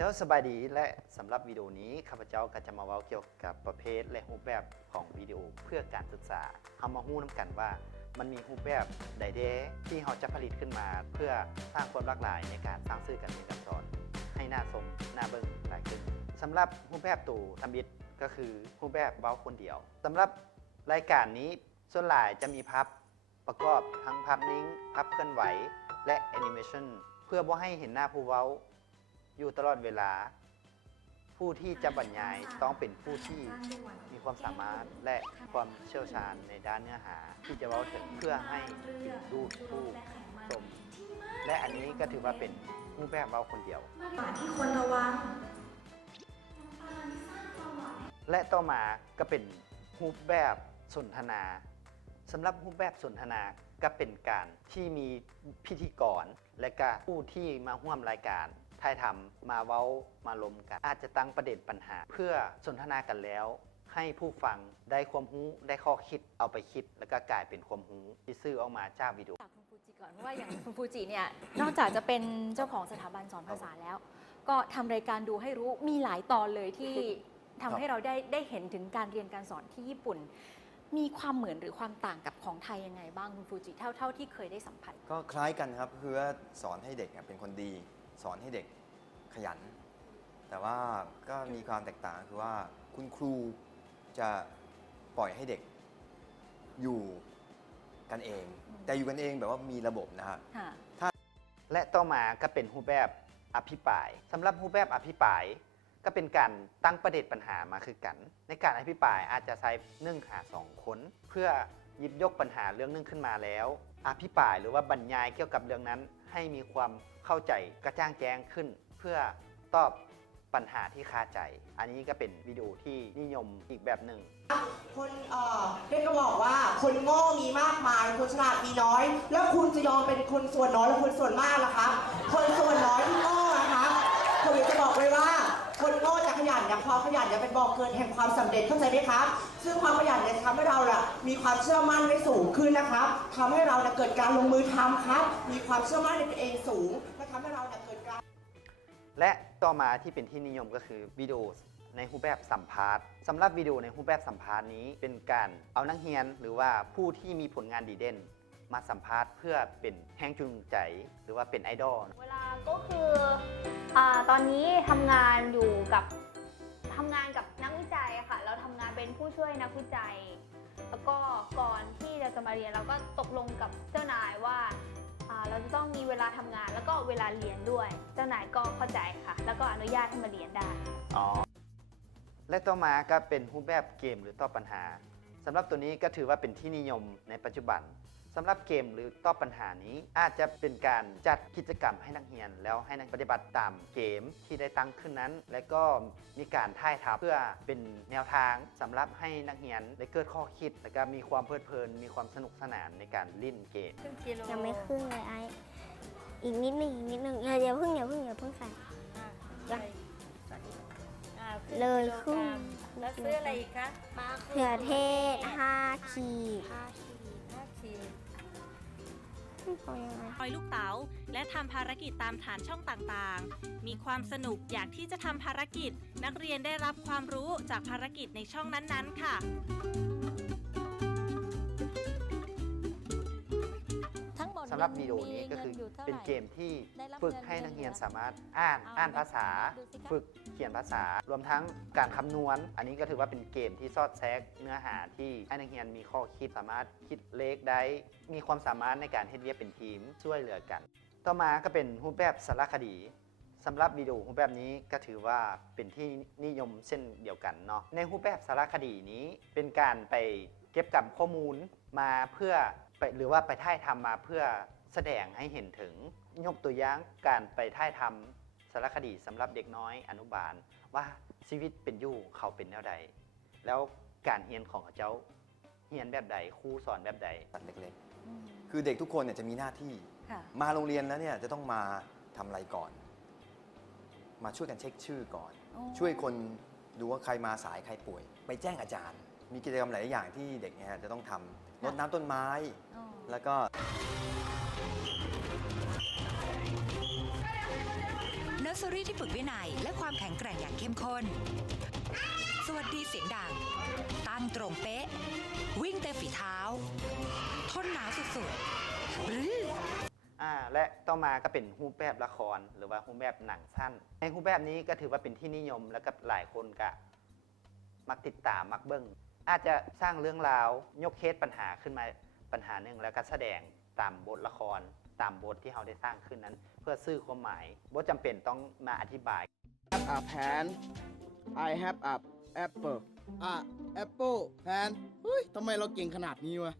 เจ้าสบายดีและสำหรับวิดีโอนี้ข้าพเจ้าก็จะมาเว้าเกี่ยวกับประเภทและรูปแบบของวิดีโอเพื่อการศึกษาเอามาฮู้นำกันว่ามันมีรูปแบบใดเด้ที่เราจะผลิตขึ้นมาเพื่อสร้างความหลากหลายในการสร้างสื่อการเรียนการสอนให้น่าชมน่าเบิ่งหลายขึ้นสำหรับรูปแบบตัวทำบิดก็คือรูปแบบเว้าคนเดียวสำหรับรายการนี้ส่วนหลายจะมีภาพประกอบทั้งภาพนิ่งภาพเคลื่อนไหวและแอนิเมชันเพื่อบ่ให้เห็นหน้าผู้เว้าอยู่ตลอดเวลาผู้ที่จะบรรยายต้องเป็นผู้ที่มีความสามารถและความเชี่ยวชาญในด้านเนื้อหาที่จะเว้าถึงเพื่อให้ดึงดูดผู้ชมและอันนี้ก็ถือว่าเป็นรูปแบบเว้าคนเดียวที่ควรระวังและต่อมาก็เป็นรูปแบบสนทนาสำหรับรูปแบบสนทนาก็เป็นการที่มีพิธีกรและก็ผู้ที่มาร่วมรายการถ่ายทำมาเว้ามาลมกันอาจจะตั้งประเด็นปัญหาเพื่อสนทนากันแล้วให้ผู้ฟังได้ความรู้ได้ข้อคิดเอาไปคิดแล้วก็กลายเป็นความรู้ที่ซื่อออกมาจากวิดีโอจากคุณฟูจิก่อนเพราะว่าอย่างคุณฟูจิเนี่ยนอกจากจะเป็นเจ้าของสถาบันสอนภาษาแล้วก็ทำรายการดูให้รู้มีหลายตอนเลยที่ทำให้เราได้เห็นถึงการเรียนการสอนที่ญี่ปุ่นมีความเหมือนหรือความต่างกับของไทยยังไงบ้างคุณฟูจิเท่าที่เคยได้สัมผัสก็คล้ายกันครับคือว่าสอนให้เด็กเป็นคนดีสอนให้เด็กขยันแต่ว่าก็มีความแตกต่างคือว่าคุณครูจะปล่อยให้เด็กอยู่กันเองแต่อยู่กันเองแบบว่ามีระบบนะฮะและต่อมาก็เป็นรูปแบบอภิปรายสำหรับรูปแบบอภิปรายก็เป็นการตั้งประเด็นปัญหามาคือกันในการอภิปรายอาจจะใช้1-2 คนเพื่อหยิบยกปัญหาเรื่องนึงขึ้นมาแล้วอภิปรายหรือว่าบรรยายเกี่ยวกับเรื่องนั้นให้มีความเข้าใจกระจ่างแจ้งขึ้นเพื่อตอบปัญหาที่คาใจอันนี้ก็เป็นวิดีโอที่นิยมอีกแบบหนึ่งคนเด็กก็บอกว่าคนโง่มีมากมายคนฉลาดมีน้อยแล้วคุณจะยอมเป็นคนส่วนน้อยหรือคนส่วนมากล่ะคะคนส่วนน้อยที่โง่นะคะผมอยากจะบอกเลยว่าคนโง่จะขยันอย่างความขยันจะเป็นบ่อเกิดแห่งความสำเร็จเข้าใจไหมครับซึ่งความขยันจะทำให้เรามีความเชื่อมั่นได้สูงขึ้นนะครับทำให้เราเกิดการลงมือทำครับมีความเชื่อมั่นในตัวเองสูงและทำให้เราเกิดการและต่อมาที่เป็นที่นิยมก็คือวิดีโอในรูปแบบสัมภาษณ์สำหรับวิดีโอในรูปแบบสัมภาษณ์นี้เป็นการเอานักเรียนหรือว่าผู้ที่มีผลงานดีเด่นมาสัมภาษณ์เพื่อเป็นแรงจูงใจหรือว่าเป็นไอดอลเวลาก็คือตอนนี้ทำงานกับนักวิจัยค่ะเราทำงานเป็นผู้ช่วยนักวิจัยแล้วก็ก่อนที่เราจะมาเรียนเราก็ตกลงกับเจ้านายว่าเราจะต้องมีเวลาทำงานแล้วก็เวลาเรียนด้วยเจ้านายก็เข้าใจค่ะแล้วก็อนุญาตให้มาเรียนได้และต่อมาก็เป็นรูปแบบเกมหรือตอบปัญหาสำหรับตัวนี้ก็ถือว่าเป็นที่นิยมในปัจจุบันสำหรับเกมหรือตอบปัญหานี้อาจจะเป็นการจัดกิจกรรมให้นักเรียนแล้วให้นักปฏิบัติตามเกมที่ได้ตั้งขึ้นนั้นและก็มีการถ่ายทำเพื่อเป็นแนวทางสำหรับให้นักเรียนได้เกิดข้อคิดและก็มีความเพลิดเพลินมีความสนุกสนานในการเล่นเกมยังไม่ขึ้นเลยไอ้อีกนิดนึงอย่าเพิ่งใส่เลยขึ้นแล้วซื้ออะไรอีกคะเขือเทศ5 ขีดปล่อยลูกเต๋าและทำภารกิจตามฐานช่องต่างๆมีความสนุกอยากที่จะทำภารกิจนักเรียนได้รับความรู้จากภารกิจในช่องนั้นๆค่ะสำหรับวิดีโอนี้ก็คือเป็นเกมที่ฝึกให้นักเรียนสามารถอ่านภาษาฝึกเขียนภาษารวมทั้งการคำนวณอันนี้ก็ถือว่าเป็นเกมที่สอดแทรกเนื้อหาที่ให้นักเรียนมีข้อคิดสามารถคิดเลขได้มีความสามารถในการเฮ็ดเวียกเป็นทีมช่วยเหลือกันต่อมาก็เป็นรูปแบบสารคดีสำหรับวิดีโอรูปแบบนี้ก็ถือว่าเป็นที่นิยมเช่นเดียวกันเนาะในรูปแบบสารคดีนี้เป็นการไปเก็บกับข้อมูลมาเพื่อหรือว่าไปถ่ายทำมาเพื่อแสดงให้เห็นถึงยกตัวอย่างการไปถ่ายทำสารคดีสำหรับเด็กน้อยอนุบาลว่าชีวิตเป็นอยู่เขาเป็นแนวใดแล้วการเรียนของเจ้าเรียนแบบใดครูสอนแบบใดตัดเล็กๆคือเด็กทุกคนจะมีหน้าที่มาโรงเรียนแล้วเนี่ยจะต้องมาทำอะไรก่อนมาช่วยกันเช็คชื่อก่อนช่วยคนดูว่าใครมาสายใครป่วยไปแจ้งอาจารย์มีกิจกรรมหลายอย่างที่เด็กเนี่ยจะต้องทำรดน้ำต้นไม้แล้วก็นัก เซอรี่ที่ฝึกวินัยและความแข็งแกร่งอย่างเข้มข้นสวัสดีเสียงดังตั้งตรงเป๊ะวิ่งเต็มฝีเท้าทนหนาวสุดๆหรือ และต่อมาก็เป็นรูปแบบละครหรือว่ารูปแบบหนังสั้นในรูปแบบนี้ก็ถือว่าเป็นที่นิยมแล้วก็หลายคนก็มักติดตามมักเบิ้งอาจจะสร้างเรื่องราวยกเคสปัญหาขึ้นมาปัญหาหนึ่งแล้วก็แสดงตามบทละครตามบทที่เราได้สร้างขึ้นนั้น เพื่อสื่อความหมายบ่จำเป็นต้องมาอธิบาย have a pen I have a apple apple pen เฮ้ยทำไมเราเก่งขนาดนี้วะ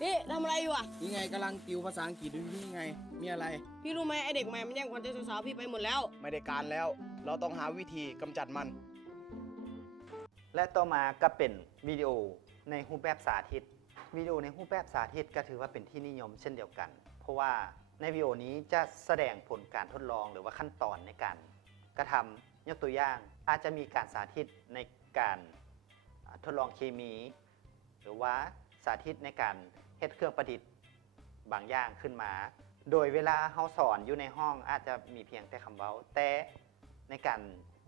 พี่ทำอะไรอยู่อ่ะ นี่ไงกำลังติวภาษาอังกฤษดูนี่ไง มีอะไร พี่รู้ไหมไอเด็กใหม่มันแย่งความใจสาวๆพี่ไปหมดแล้ว ไม่ได้การแล้ว เราต้องหาวิธีกำจัดมัน และต่อมาก็เป็นวิดีโอในรูปแบบสาธิตวิดีโอในรูปแบบสาธิตก็ถือว่าเป็นที่นิยมเช่นเดียวกัน เพราะว่าในวิดีโอนี้จะแสดงผลการทดลองหรือว่าขั้นตอนในการกระทำยกตัวอย่างอาจจะมีการสาธิตในการทดลองเคมี หรือว่าสาธิตในการเฮ็ดเครื่องประดิษฐ์บางอย่างขึ้นมา โดยเวลาเขาสอนอยู่ในห้องอาจจะมีเพียงแต่คำเว้าแต่ในการ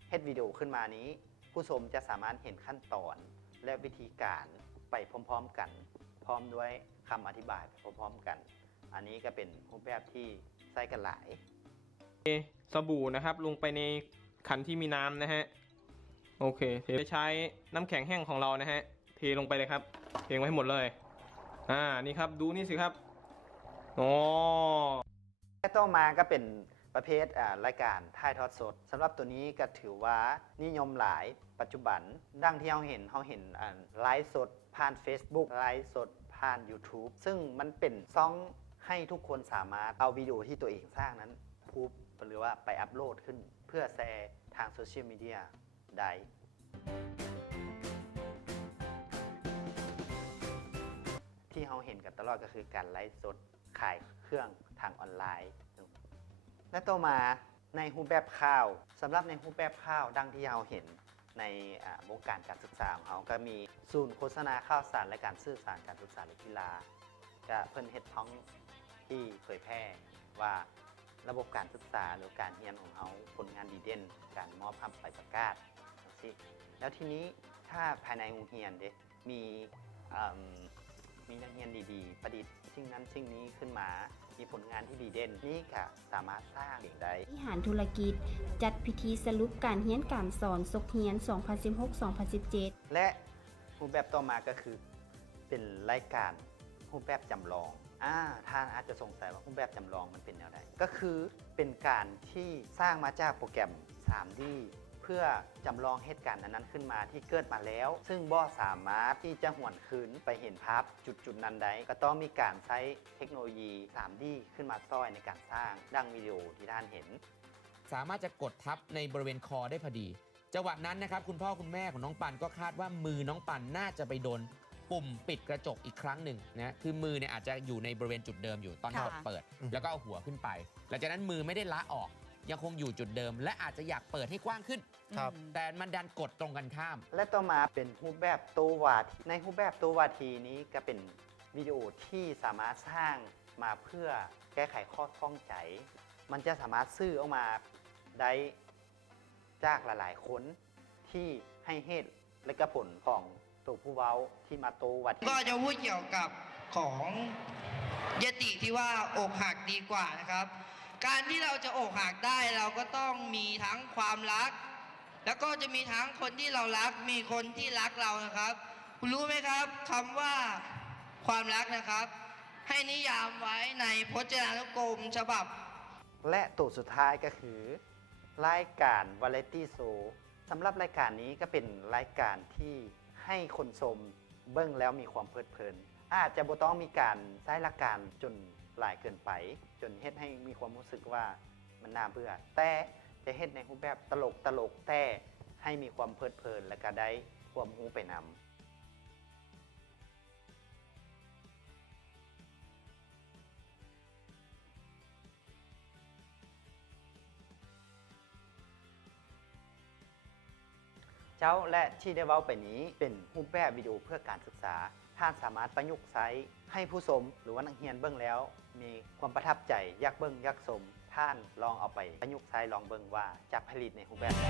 เฮ็ดวิดีโอขึ้นมานี้ ผู้ชมจะสามารถเห็นขั้นตอนและวิธีการไปพร้อมๆกัน พร้อมด้วยคำอธิบายไปพร้อมๆกัน อันนี้ก็เป็นรูปแบบที่ใช้กันหลาย สบู่นะครับลงไปในขันที่มีน้ำนะฮะโอเคจะใช้น้ำแข็งแห้งของเรานะฮะเทลงไปเลยครับเทลงไว้ให้หมดเลยนี่ครับดูนี่สิครับอ๋อและต่อมาก็เป็นประเภทรายการถ่ายทอดสดสำหรับตัวนี้ก็ถือว่านิยมหลายปัจจุบันดังที่เราเห็นไลฟ์สดผ่าน Facebook ไลฟ์สดผ่าน YouTube ซึ่งมันเป็นช่องให้ทุกคนสามารถเอาวิดีโอที่ตัวเองสร้างนั้นพูบหรือว่าไปอัพโหลดขึ้นเพื่อแชร์ทางโซเชียลมีเดียได้ที่เราเห็นกันตลอดก็คือการไลฟ์สดขายเครื่องทางออนไลน์และต่อมาในรูปแบบข่าวสำหรับในรูปแบบข่าวดังที่เราเห็นในวงการการศึกษาของเขาก็มีศูนย์โฆษณาข่าวสารและการสื่อสารการศึกษาและกีฬาก็เพิ่นเฮ็ดท้องที่เผยแพร่ว่าระบบการศึกษาหรือการเรียนของเขาผลงานดีเด่นการมอบใบประกาศแล้วทีนี้ถ้าภายในโรงเรียนมีนักเรียนดีๆประดิษฐ์สิ่งนั้นสิ่งนี้ขึ้นมามีผลงานที่ดีเด่นนี่ก็สามารถสร้างเองได้ วิหารธุรกิจจัดพิธีสรุปการเรียนการสอนศกเรียน 2016-2017 และรูปแบบต่อมาก็คือเป็นรายการรูปแบบจำลองท่านอาจจะสงสัยว่ารูปแบบจำลองมันเป็นแนวใดก็คือเป็นการที่สร้างมาจากโปรแกรม 3D เพื่อจำลองเหตุการณ์นั้นขึ้นมาที่เกิดมาแล้วซึ่งบ่สามารถที่จะหวนคืนไปเห็นภาพจุดนั้นได้ก็ต้องมีการใช้เทคโนโลยี 3D ขึ้นมาช่วยในการสร้างดังวิดีโอที่ท่านเห็นสามารถจะกดทับในบริเวณคอได้พอดีจังหวะนั้นนะครับคุณพ่อคุณแม่ของน้องปันก็คาดว่ามือน้องปันน่าจะไปโดนปุ่มปิดกระจกอีกครั้งหนึ่งนะคือมือเนี่ยอาจจะอยู่ในบริเวณจุดเดิมอยู่ตอนกดเปิดแล้วก็เอาหัวขึ้นไปหลังจากนั้นมือไม่ได้ละออกยังคงอยู่จุดเดิมและอาจจะอยากเปิดให้กว้างขึ้นแต่มันดันกดตรงกันข้ามและต่อมาเป็นรูปแบบตัววาดในรูปแบบตัววาทีนี้ก็เป็นวิดีโอที่สามารถสร้างมาเพื่อแก้ไขข้อข้องใจมันจะสามารถซื้อออกมาได้จากหลายๆคนที่ให้เหตุและผลของตัวผู้เว้าที่มาโตวัดก็จะพูดเกี่ยวกับของยติที่ว่าอกหักดีกว่านะครับการที่เราจะอกหักได้เราก็ต้องมีทั้งความรักแล้วก็จะมีทั้งคนที่เรารักมีคนที่รักเรานะครับคุณรู้ไหมครับคำว่าความรักนะครับให้นิยามไว้ในพจนานุกรมฉบับและตัวสุดท้ายก็คือรายการวาไรตี้โชว์สำหรับรายการนี้ก็เป็นรายการที่ให้คนชมเบิ้งแล้วมีความเพลิดเพลินอาจจะบ่ต้องมีการใช้หลักการจนหลายเกินไปจนเฮ็ดให้มีความรู้สึกว่ามันน่าเบื่อแต่จะเฮ็ดในรูปแบบตลกแต่ให้มีความเพลิดเพลินและก็ได้ความรู้ไปนำเจ้าและที่ได้เว้าไปนี้เป็นรูปแบบวิดีโอเพื่อการศึกษา ท่านสามารถประยุกต์ใช้ให้ผู้ชมหรือว่านักเรียนเบิ่งแล้ว มีความประทับใจอยากเบิ่งอยากชมท่านลองเอาไปประยุกต์ใช้ลองเบิ่งว่าจะผลิตในรูปแบบใด